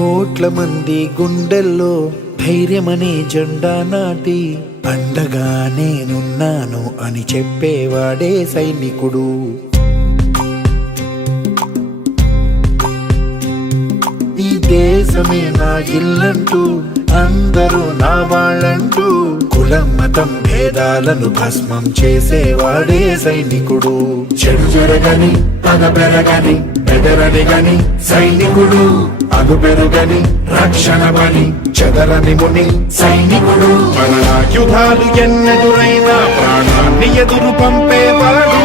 కోట్ల మంది గుండెల్లో ధైర్యమనే జెండా నాటి అండగా నేనున్నాను అని చెప్పేవాడే సైనికుడు. ఈ దేశమే నా ఇల్లంటూ అందరూ నా వాళ్ళంటూ కులం మతం భేదాలను భస్మం చేసేవాడే సైనికుడు. చెడు జరగని పగ పెరగని బెదరని గని సైనికుడు, అగు పెరుగని రక్షణ బని చెదరని ముని సైనికుడు. మన ఆయుధాలు ఎన్నెదురైనా ప్రాణాన్ని ఎదురు పంపేవాడు